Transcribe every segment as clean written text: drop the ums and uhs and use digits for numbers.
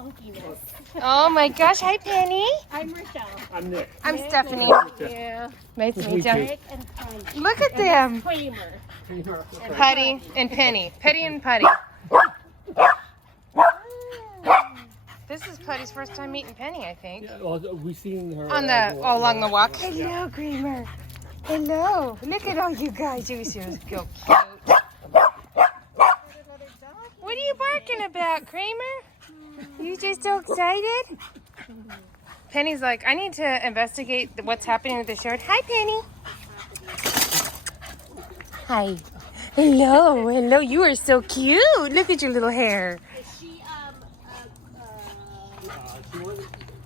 funkiness. Oh my gosh, hi Penny. I'm Rochelle. I'm Nick. I'm Nick, Stephanie. Nice to meet you. Nice to meet you. Nick and Puddy. Look at And them. that's Kramer. Puddy and Penny. Penny and Puddy. This is Puddy's first time meeting Penny, I think. Yeah, well, we've seen her On the along the walk. Hello, Kramer. Hello. Look at all you guys. You so cute. What are you barking about, Kramer? You just so excited? Penny's like, I need to investigate what's happening with the shirt. Hi, Penny. Hi. Hello. Hello. You are so cute. Look at your little hair. Is she,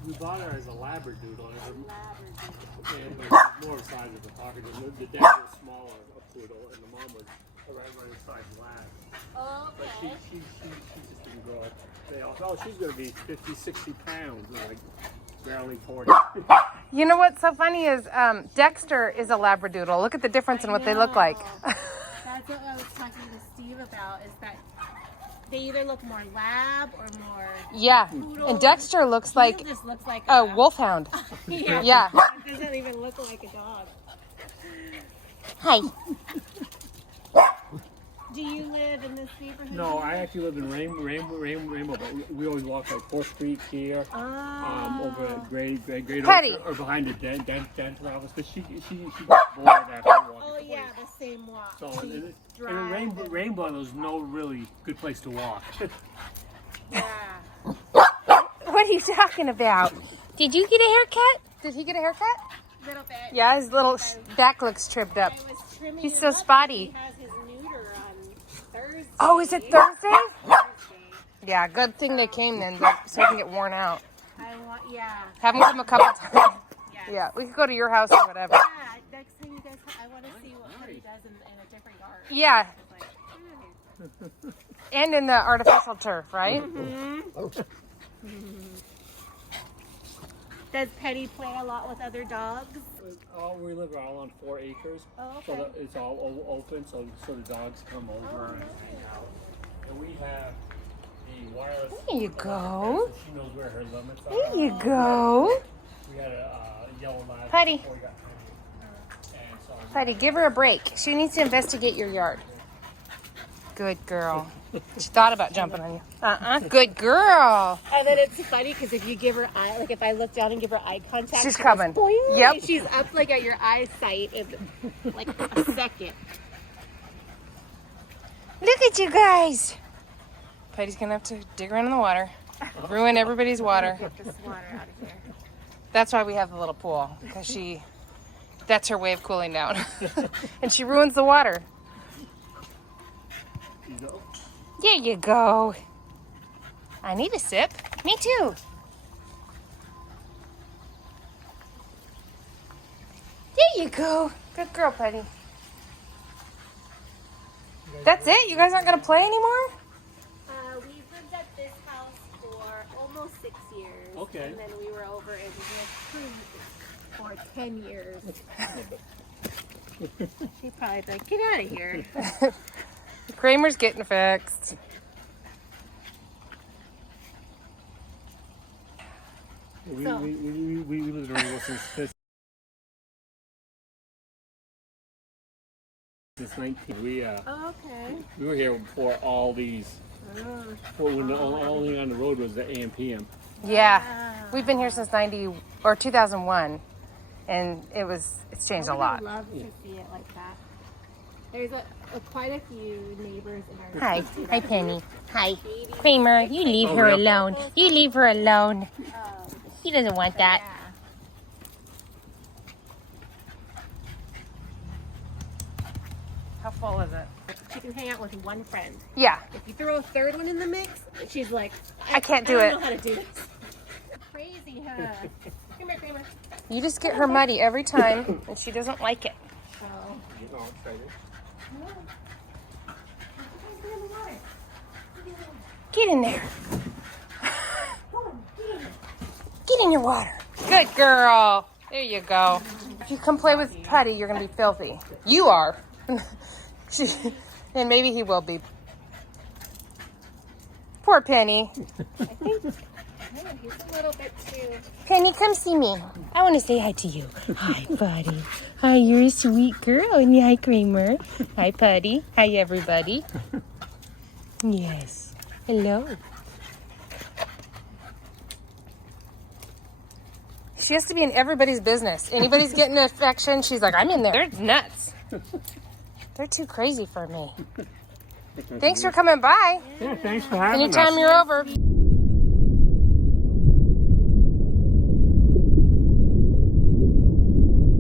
we bought her as a Labradoodle. And Labradoodle. she's more size of the pocket. The dad was smaller, a poodle, and the mom was a regular size lab. Oh, But okay. she just didn't grow up. They all thought she's going to be 50, 60 pounds, and like barely 40. You know what's so funny is Dexter is a Labradoodle. Look at the difference in what they look like. That's what I was talking to Steve about, is that they either look more lab or more Yeah. poodle. And Dexter looks like He just looks like a wolfhound. Yeah. Yeah. It doesn't even look like a dog. Hi. Do you live in this neighborhood? No, I actually live in Rainbow, but we always walk like 4th Street here, over at Great Puddy. or behind the dental office, because she got bored after walking. Oh yeah, the same walk. So So you in drive Rainbow, there's no really good place to walk. Yeah. What are you talking about? Did you get a haircut? Did he get a haircut? Little bit. Yeah, his little back looks tripped up. I was trimming He's him so up. spotty. He has his neuter on Thursday. Oh, is it Thursday? Thursday. Yeah, good thing they came then, so he can get worn out. I want, yeah. Have him come a couple times. Yes. Yeah, we could go to your house or whatever. Yeah, next time you guys, I want to see what Puddy does in a different yard. Yeah, Like, and in the artificial turf, right? Does Puddy play a lot with other dogs? We live all on 4 acres, Oh, so okay. that it's all open, so the dogs come over and hang out. And we have the wireless. There you go. So she knows where her limits are. There you go. We had a yellow lab. Puddy. before we got Penny. And so Buddy, give her a break. She needs to investigate your yard. Good girl. She thought about jumping on you. Good girl. And then it's funny because if you give her eye, like if I look down and give her eye contact, She's she coming. goes, boing, Yep. and she's up like at your eyesight in like a second. Look at you guys. Puddy's gonna have to dig around in the water. Ruin everybody's water. Get this water out of here. That's why we have the little pool. Because that's her way of cooling down. And she ruins the water. you go. There you go. I need a sip. Me too. There you go. Good girl, Puddy. That's it? You guys aren't going to play anymore? We've lived at this house for almost 6 years. Okay. And then we were over in this for 10 years. She'd probably be like, get out of here. Kramer's getting fixed. We So- lived in Rainbow since 19. Oh, okay. We were here before all these. When the only thing on the road was the AM PM. Yeah. We've been here since 2001. And it's changed a I would lot. love to see it like that. There's quite a few neighbors in our Hi. city Hi, that Penny. Hi. babies. Kramer, you leave her yeah. alone. You leave her alone. Oh, He doesn't want that. yeah. How full is it? She can hang out with one friend. Yeah. If you throw a third one in the mix, she's like, I can't do I it. don't know how to do this. Crazy, huh? Come here, Kramer. You just get her muddy every time, and she doesn't like it. Oh. You know, excited. Get in there. Get in your water. Good girl. There you go. If you come play with Puddy, you're going to be filthy. You are. And maybe he will be. Poor Penny. I think he's a little bit too. Penny, come see me. I want to say hi to you. Hi, Puddy. Hi, you're a sweet girl. And hi, Kramer. Hi, Puddy. Hi, everybody. Yes. Hello. She has to be in everybody's business. Anybody's getting an infection, she's like, I'm in there. They're nuts. They're too crazy for me. Thanks for coming by. Yeah, thanks for having us. Anytime you're over.